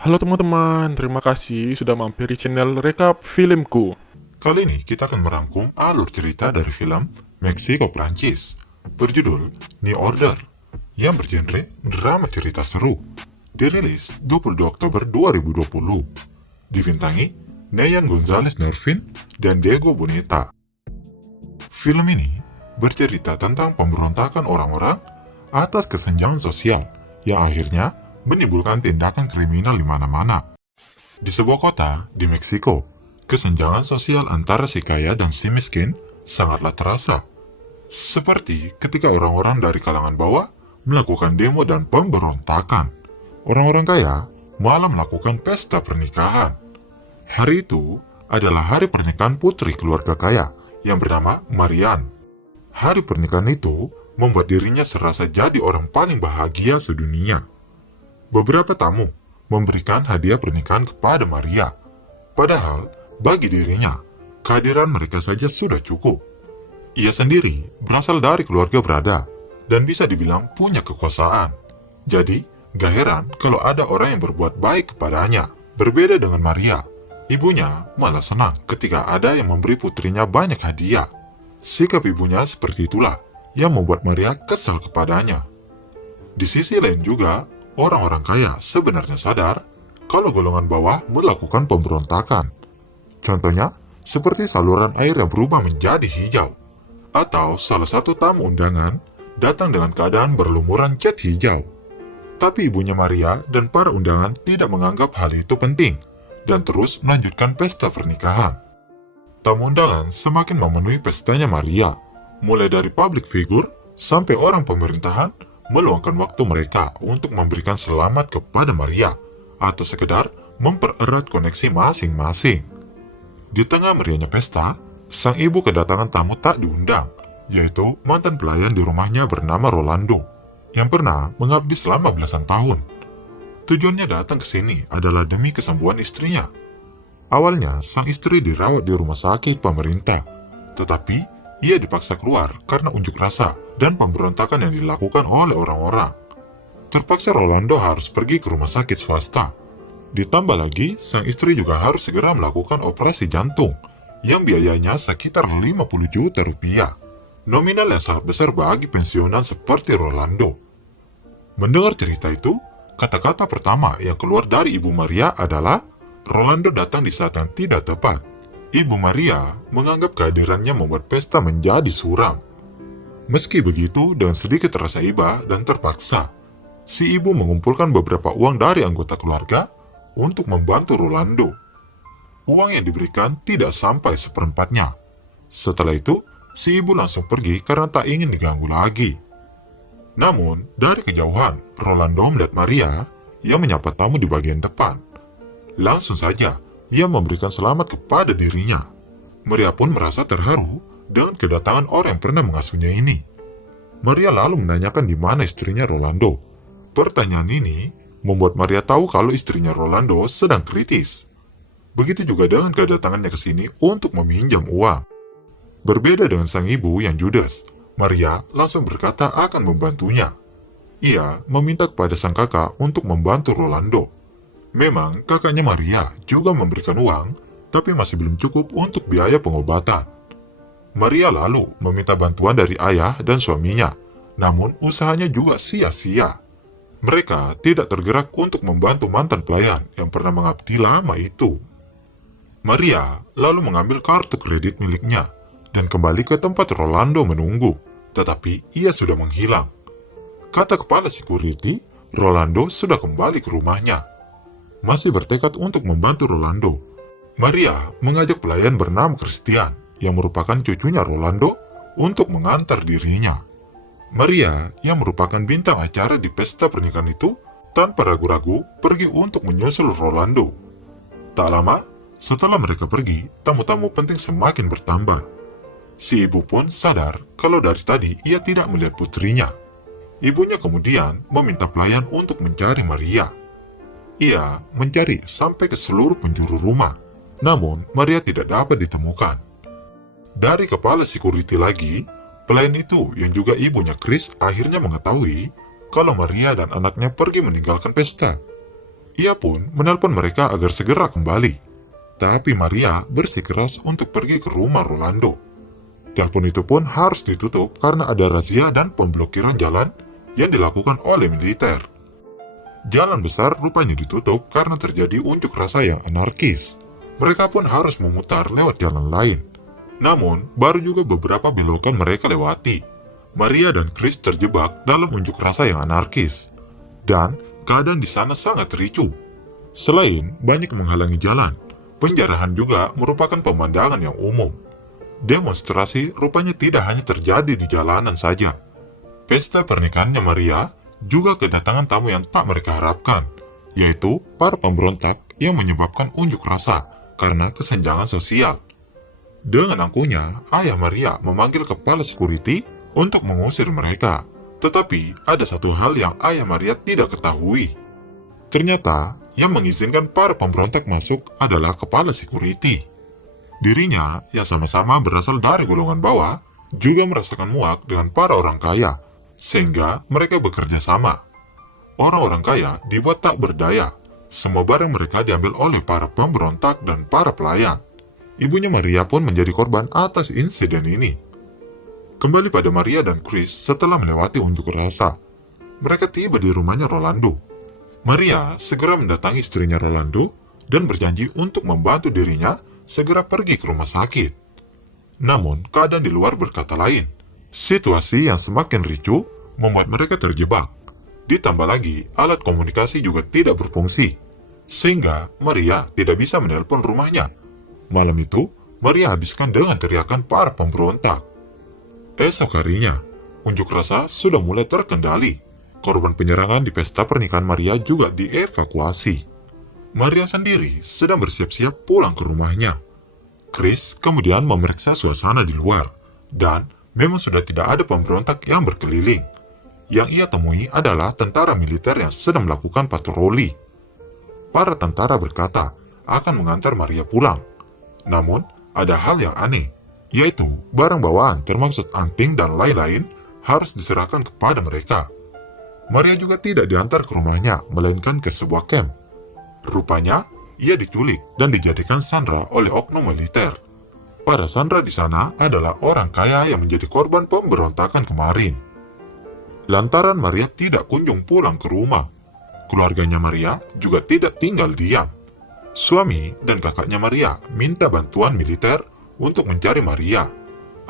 Halo teman-teman, terima kasih sudah mampir di channel Rekap Filmku. Kali ini kita akan merangkum alur cerita dari film Meksiko Prancis berjudul New Order yang bergenre drama cerita seru. Dirilis 22 Oktober 2020. Dibintangi Nayan Gonzalez Nervin dan Diego Boneta. Film ini bercerita tentang pemberontakan orang-orang atas kesenjangan sosial yang akhirnya menimbulkan tindakan kriminal di mana-mana. Di sebuah kota di Meksiko, kesenjangan sosial antara si kaya dan si miskin sangatlah terasa. Seperti ketika orang-orang dari kalangan bawah melakukan demo dan pemberontakan. Orang-orang kaya malah melakukan pesta pernikahan. Hari itu adalah hari pernikahan putri keluarga kaya yang bernama Marian. Hari pernikahan itu membuat dirinya serasa jadi orang paling bahagia sedunia. Beberapa tamu memberikan hadiah pernikahan kepada Maria. Padahal, bagi dirinya, kehadiran mereka saja sudah cukup. Ia sendiri berasal dari keluarga berada dan bisa dibilang punya kekuasaan. Jadi, gak heran kalau ada orang yang berbuat baik kepadanya. Berbeda dengan Maria, ibunya malah senang ketika ada yang memberi putrinya banyak hadiah. Sikap ibunya seperti itulah yang membuat Maria kesal kepadanya. Di sisi lain juga, orang-orang kaya sebenarnya sadar kalau golongan bawah melakukan pemberontakan. Contohnya, seperti saluran air yang berubah menjadi hijau. Atau salah satu tamu undangan datang dengan keadaan berlumuran cat hijau. Tapi ibunya Maria dan para undangan tidak menganggap hal itu penting dan terus melanjutkan pesta pernikahan. Tamu undangan semakin memenuhi pestanya Maria, mulai dari public figure sampai orang pemerintahan meluangkan waktu mereka untuk memberikan selamat kepada Maria atau sekedar mempererat koneksi masing-masing. Di tengah meriahnya pesta, sang ibu kedatangan tamu tak diundang, yaitu mantan pelayan di rumahnya bernama Rolando, yang pernah mengabdi selama belasan tahun. Tujuannya datang ke sini adalah demi kesembuhan istrinya. Awalnya, sang istri dirawat di rumah sakit pemerintah, tetapi ia dipaksa keluar karena unjuk rasa dan pemberontakan yang dilakukan oleh orang-orang. Terpaksa Rolando harus pergi ke rumah sakit swasta. Ditambah lagi, sang istri juga harus segera melakukan operasi jantung yang biayanya sekitar 50 juta rupiah. Nominal yang sangat besar bagi pensiunan seperti Rolando. Mendengar cerita itu, kata-kata pertama yang keluar dari Ibu Maria adalah Rolando datang di saat yang tidak tepat. Ibu Maria menganggap kehadirannya membuat pesta menjadi suram. Meski begitu, dengan sedikit rasa iba dan terpaksa, si ibu mengumpulkan beberapa uang dari anggota keluarga untuk membantu Rolando. Uang yang diberikan tidak sampai seperempatnya. Setelah itu, si ibu langsung pergi karena tak ingin diganggu lagi. Namun, dari kejauhan, Rolando melihat Maria yang menyapa tamu di bagian depan. Langsung saja, ia memberikan selamat kepada dirinya. Maria pun merasa terharu dengan kedatangan orang yang pernah mengasuhnya ini. Maria lalu menanyakan di mana istrinya Rolando. Pertanyaan ini membuat Maria tahu kalau istrinya Rolando sedang kritis. Begitu juga dengan kedatangannya ke sini untuk meminjam uang. Berbeda dengan sang ibu yang judes, Maria langsung berkata akan membantunya. Ia meminta kepada sang kakak untuk membantu Rolando. Memang kakaknya Maria juga memberikan uang, tapi masih belum cukup untuk biaya pengobatan. Maria lalu meminta bantuan dari ayah dan suaminya, namun usahanya juga sia-sia. Mereka tidak tergerak untuk membantu mantan pelayan yang pernah mengabdi lama itu. Maria lalu mengambil kartu kredit miliknya dan kembali ke tempat Rolando menunggu, tetapi ia sudah menghilang. Kata kepala security, Rolando sudah kembali ke rumahnya. Masih bertekad untuk membantu Rolando, Maria mengajak pelayan bernama Christian yang merupakan cucunya Rolando untuk mengantar dirinya. Maria yang merupakan bintang acara di pesta pernikahan itu tanpa ragu-ragu pergi untuk menyusul Rolando. Tak lama, setelah mereka pergi, tamu-tamu penting semakin bertambah. Si ibu pun sadar kalau dari tadi ia tidak melihat putrinya. Ibunya kemudian meminta pelayan untuk mencari Maria. Ia mencari sampai ke seluruh penjuru rumah, namun Maria tidak dapat ditemukan. Dari kepala security lagi, pelayan itu yang juga ibunya Chris akhirnya mengetahui kalau Maria dan anaknya pergi meninggalkan pesta. Ia pun menelpon mereka agar segera kembali. Tapi Maria bersikeras untuk pergi ke rumah Rolando. Telepon itu pun harus ditutup karena ada razia dan pemblokiran jalan yang dilakukan oleh militer. Jalan besar rupanya ditutup karena terjadi unjuk rasa yang anarkis. Mereka pun harus memutar lewat jalan lain. Namun, baru juga beberapa belokan mereka lewati. Maria dan Chris terjebak dalam unjuk rasa yang anarkis. Dan keadaan di sana sangat ricuh. Selain banyak menghalangi jalan, penjarahan juga merupakan pemandangan yang umum. Demonstrasi rupanya tidak hanya terjadi di jalanan saja. Pesta pernikahannya Maria juga kedatangan tamu yang tak mereka harapkan, yaitu para pemberontak yang menyebabkan unjuk rasa karena kesenjangan sosial. Dengan angkuhnya, ayah Maria memanggil kepala security untuk mengusir mereka. Tetapi ada satu hal yang ayah Maria tidak ketahui. Ternyata yang mengizinkan para pemberontak masuk adalah kepala security. Dirinya yang sama-sama berasal dari golongan bawah juga merasakan muak dengan para orang kaya, sehingga mereka bekerja sama. Orang-orang kaya dibuat tak berdaya. Semua barang mereka diambil oleh para pemberontak dan para pelayan. Ibunya Maria pun menjadi korban atas insiden ini. Kembali pada Maria dan Chris setelah melewati unjuk rasa. Mereka tiba di rumahnya Rolando. Maria segera mendatangi istrinya Rolando dan berjanji untuk membantu dirinya segera pergi ke rumah sakit. Namun, keadaan di luar berkata lain. Situasi yang semakin ricuh membuat mereka terjebak. Ditambah lagi, alat komunikasi juga tidak berfungsi, sehingga Maria tidak bisa menelpon rumahnya. Malam itu, Maria habiskan dengan teriakan para pemberontak. Esok harinya, unjuk rasa sudah mulai terkendali. Korban penyerangan di pesta pernikahan Maria juga dievakuasi. Maria sendiri sedang bersiap-siap pulang ke rumahnya. Chris kemudian memeriksa suasana di luar, dan memang sudah tidak ada pemberontak yang berkeliling. Yang ia temui adalah tentara militer yang sedang melakukan patroli. Para tentara berkata akan mengantar Maria pulang. Namun, ada hal yang aneh, yaitu barang bawaan termasuk anting dan lain-lain harus diserahkan kepada mereka. Maria juga tidak diantar ke rumahnya, melainkan ke sebuah camp. Rupanya, ia diculik dan dijadikan sandera oleh oknum militer. Para sandera di sana adalah orang kaya yang menjadi korban pemberontakan kemarin. Lantaran Maria tidak kunjung pulang ke rumah, keluarganya Maria juga tidak tinggal diam. Suami dan kakaknya Maria minta bantuan militer untuk mencari Maria.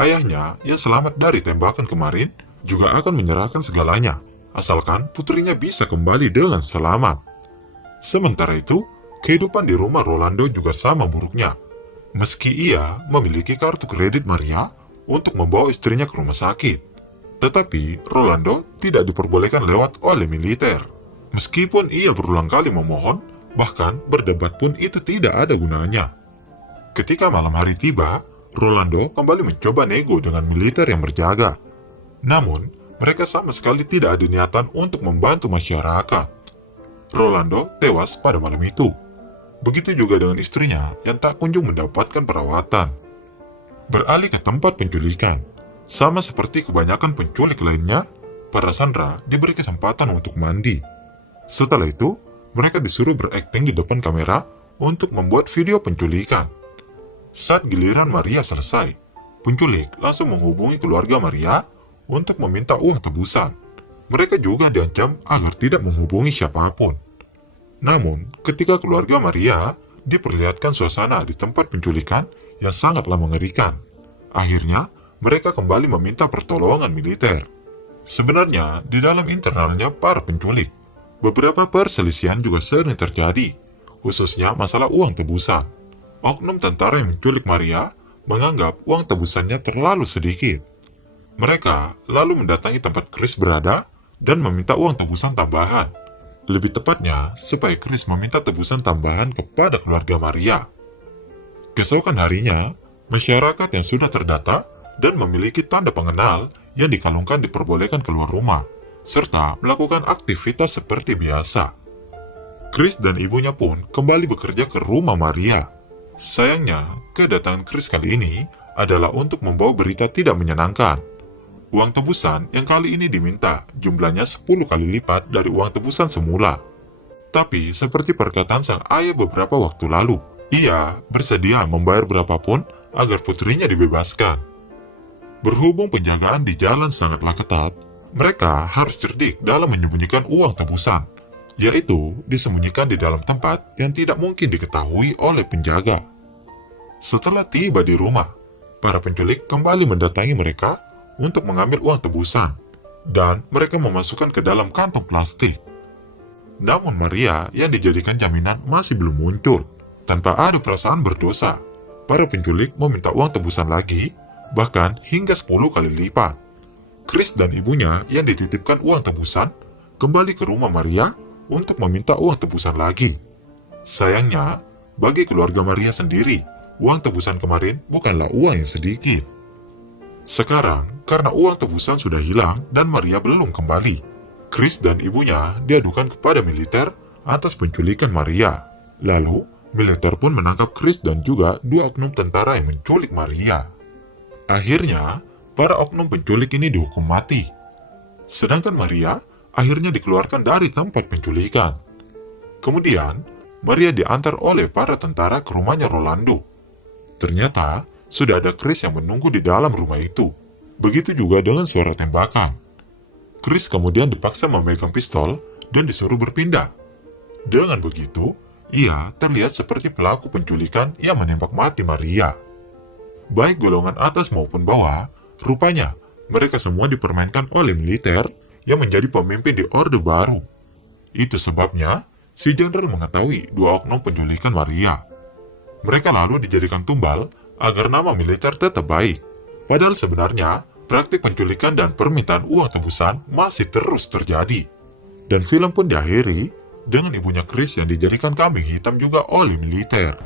Ayahnya yang selamat dari tembakan kemarin juga akan menyerahkan segalanya, asalkan putrinya bisa kembali dengan selamat. Sementara itu, kehidupan di rumah Rolando juga sama buruknya. Meski ia memiliki kartu kredit Maria untuk membawa istrinya ke rumah sakit, tetapi Rolando tidak diperbolehkan lewat oleh militer. Meskipun ia berulang kali memohon, bahkan berdebat pun itu tidak ada gunanya. Ketika malam hari tiba, Rolando kembali mencoba nego dengan militer yang berjaga. Namun, mereka sama sekali tidak ada niatan untuk membantu masyarakat. Rolando tewas pada malam itu. Begitu juga dengan istrinya yang tak kunjung mendapatkan perawatan. Beralih ke tempat penculikan. Sama seperti kebanyakan penculik lainnya, para sandera diberi kesempatan untuk mandi. Setelah itu, mereka disuruh berakting di depan kamera untuk membuat video penculikan. Saat giliran Maria selesai, penculik langsung menghubungi keluarga Maria untuk meminta uang tebusan. Mereka juga diancam agar tidak menghubungi siapapun. Namun, ketika keluarga Maria diperlihatkan suasana di tempat penculikan yang sangatlah mengerikan, akhirnya mereka kembali meminta pertolongan militer. Sebenarnya, di dalam internalnya para penculik, beberapa perselisihan juga sering terjadi, khususnya masalah uang tebusan. Oknum tentara yang menculik Maria menganggap uang tebusannya terlalu sedikit. Mereka lalu mendatangi tempat Chris berada dan meminta uang tebusan tambahan. Lebih tepatnya, supaya Chris meminta tebusan tambahan kepada keluarga Maria. Keesokan harinya, masyarakat yang sudah terdata dan memiliki tanda pengenal yang dikalungkan diperbolehkan keluar rumah, serta melakukan aktivitas seperti biasa. Chris dan ibunya pun kembali bekerja ke rumah Maria. Sayangnya, kedatangan Chris kali ini adalah untuk membawa berita tidak menyenangkan. Uang tebusan yang kali ini diminta jumlahnya 10 kali lipat dari uang tebusan semula. Tapi seperti perkataan sang ayah beberapa waktu lalu, ia bersedia membayar berapapun agar putrinya dibebaskan. Berhubung penjagaan di jalan sangatlah ketat, mereka harus cerdik dalam menyembunyikan uang tebusan, yaitu disembunyikan di dalam tempat yang tidak mungkin diketahui oleh penjaga. Setelah tiba di rumah, para penculik kembali mendatangi mereka untuk mengambil uang tebusan, dan mereka memasukkan ke dalam kantong plastik. Namun Maria yang dijadikan jaminan masih belum muncul. Tanpa ada perasaan berdosa, para penculik meminta uang tebusan lagi, bahkan hingga 10 kali lipat. Chris dan ibunya yang dititipkan uang tebusan kembali ke rumah Maria untuk meminta uang tebusan lagi. Sayangnya, bagi keluarga Maria sendiri, uang tebusan kemarin bukanlah uang yang sedikit. Sekarang, karena uang tebusan sudah hilang dan Maria belum kembali, Chris dan ibunya diadukan kepada militer atas penculikan Maria. Lalu, militer pun menangkap Chris dan juga 2 oknum tentara yang menculik Maria. Akhirnya, para oknum penculik ini dihukum mati. Sedangkan Maria akhirnya dikeluarkan dari tempat penculikan. Kemudian, Maria diantar oleh para tentara ke rumahnya Rolando. Ternyata, sudah ada Chris yang menunggu di dalam rumah itu. Begitu juga dengan suara tembakan. Chris kemudian dipaksa memegang pistol dan disuruh berpindah. Dengan begitu, ia terlihat seperti pelaku penculikan yang menembak mati Maria. Baik golongan atas maupun bawah, rupanya mereka semua dipermainkan oleh militer yang menjadi pemimpin di Orde Baru. Itu sebabnya si jenderal mengetahui 2 oknum penculikan Maria. Mereka lalu dijadikan tumbal agar nama militer tetap baik. Padahal sebenarnya praktik penculikan dan permintaan uang tebusan masih terus terjadi. Dan film pun diakhiri dengan ibunya Chris yang dijadikan kambing hitam juga oleh militer.